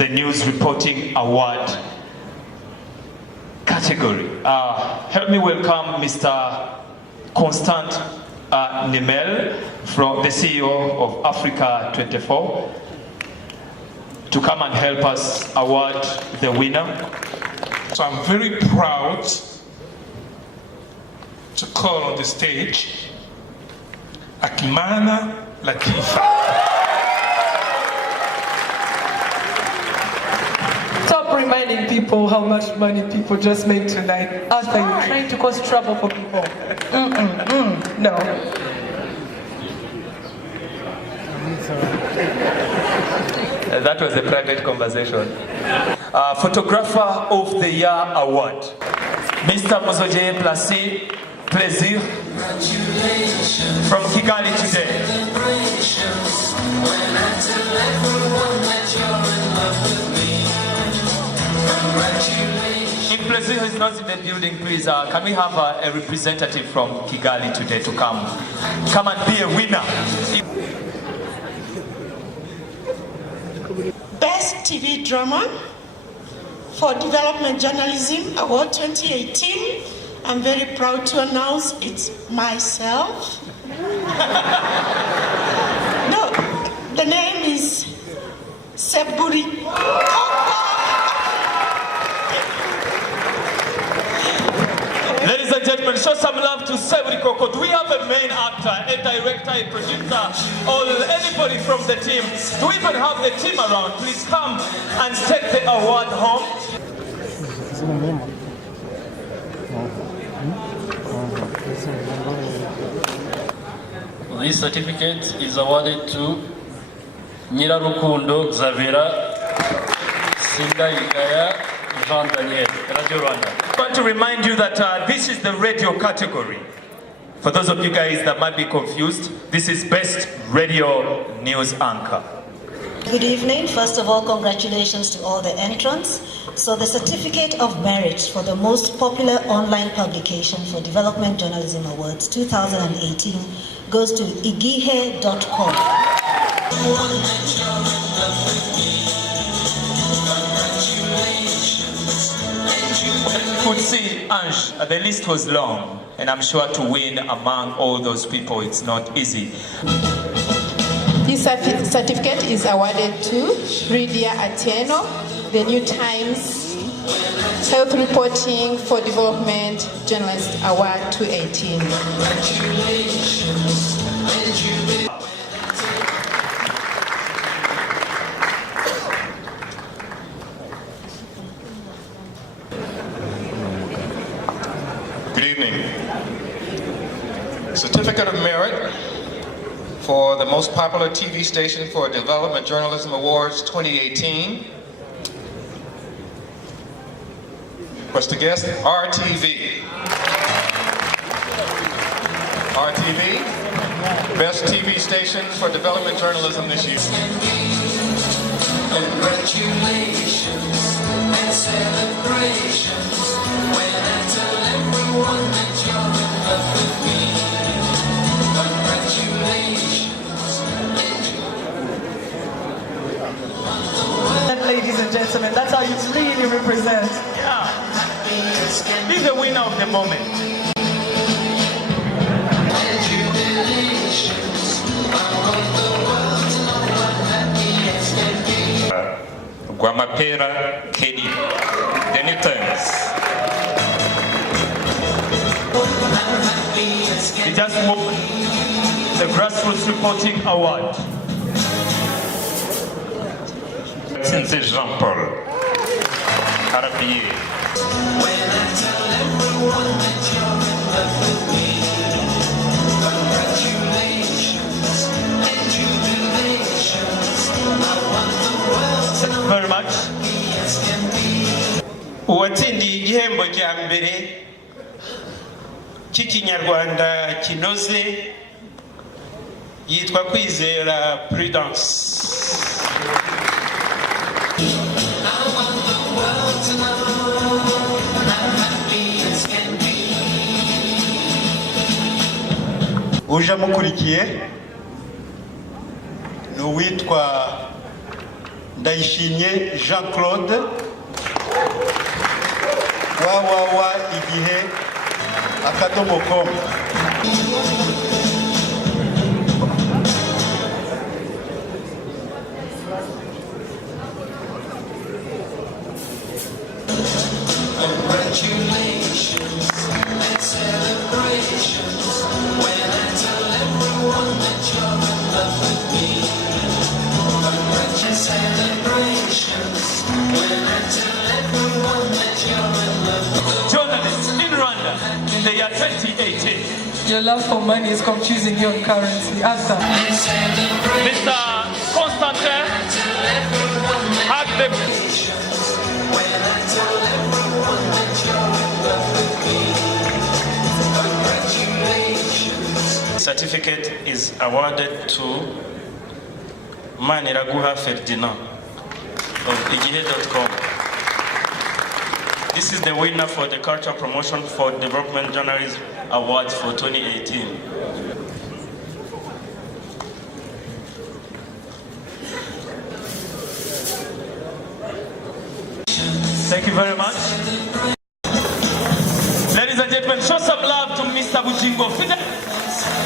the News Reporting Award category. Help me welcome Mr. Constant Nemel, from the CEO of Africa 24, to come and help us award the winner. So I'm very proud to call on the stage Akimana Latifa. Stop reminding people how much money people just made tonight after you're trying to cause trouble for people. No. That was a private conversation. Photographer of the Year Award, Mr. Mozoje Placé, Plaisir, from Kigali today. If Plaisir is not in the building, please, can we have a representative from Kigali today to come and be a winner? Best TV Drama for Development Journalism Award 2018. I'm very proud to announce it's myself. No, the name is Seburi. Ladies and gentlemen, show some love to Seburi Koko. Do we have a main actor, a director, a producer, or anybody from the team? Do we even have the team around? Please come and take the award home. This certificate is awarded to Nyirarukundo Xavera Sindayigaya Jean Daniel, Radio Rwanda. I want to remind you that this is the radio category. For those of you guys that might be confused, this is Best Radio News Anchor. Good evening. First of all, congratulations to all the entrants. So the Certificate of Merit for the most popular online publication for Development Journalism Awards 2018 goes to igihe.com. You could see, Ange, the list was long, and I'm sure to win among all those people, it's not easy. This certificate is awarded to Ridia Atieno, the New Times Health Reporting for Development Journalist Award 2018. Good evening. Certificate of Merit for the most popular TV station for Development Journalism Awards 2018. What's the guest? RTV. RTV, best TV station for development journalism this year. Congratulations and celebrations when I tell everyone that you're in love with me. Congratulations. Ladies and gentlemen, that's how you really represent. Yeah. He's the winner of the moment. Guamapera Kedi, the New Times. He just won the Grassroots Reporting Award. Since Jean-Paul, RPA. When I tell everyone that you're in love with me, congratulations and jubilations. I want the world to know. Very much. Uwatsindiye igihembo cya mbere cy'ikinyarwanda kinoze yitwa Kwizera Prudence. uje amukurikiye ni uwitwa Ndayishimiye Jean-Claude wawawa igihe akadomo.com. Congratulations and celebrations when I tell everyone that you're in love with me. Congratulations when I tell everyone that you're in love with me. Journalists in Rwanda in the year 2018. Your love for money is confusing you on currency. Answer. Mr. Constantin, hug the certificate is awarded to Maniraguha Ferdinand of igihe.com. This is the winner for the Cultural Promotion for Development Journalism Awards for 2018. Thank you very much. Ladies and gentlemen, show some love to Mr. Bujingo Fide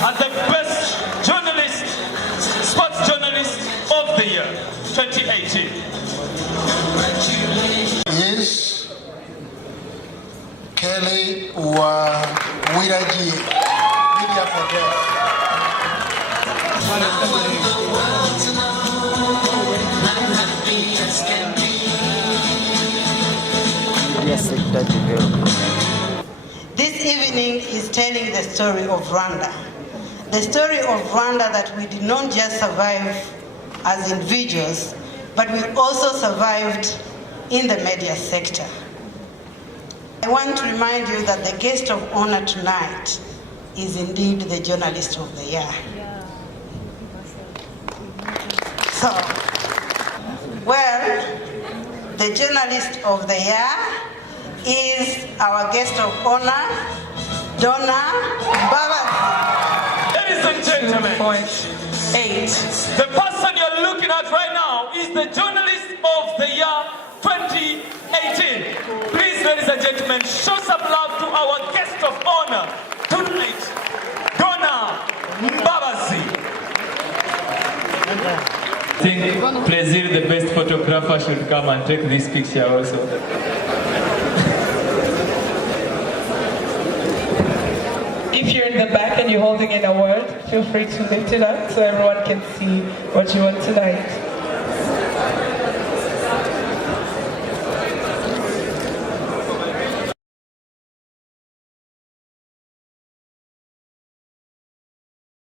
as the best journalist, sports journalist of the year, 2018. Yes, Kelly wa Wiraji, Media for Death. This evening is telling the story of Rwanda. The story of Rwanda that we did not just survive as individuals, but we also survived in the media sector. I want to remind you that the guest of honor tonight is indeed the journalist of the year. So, well, the journalist of the year is our guest of honor, Donna Babaye. Ladies and gentlemen, 2.8. the person you're looking at right now is the journalist of the year 2018. Please, ladies and gentlemen, show some love to our guest of honor tonight, Donna Babaye. I think Plaisir, the best photographer, should come and take this picture also. If you're in the back and you're holding an award, feel free to lift it up so everyone can see what you won tonight.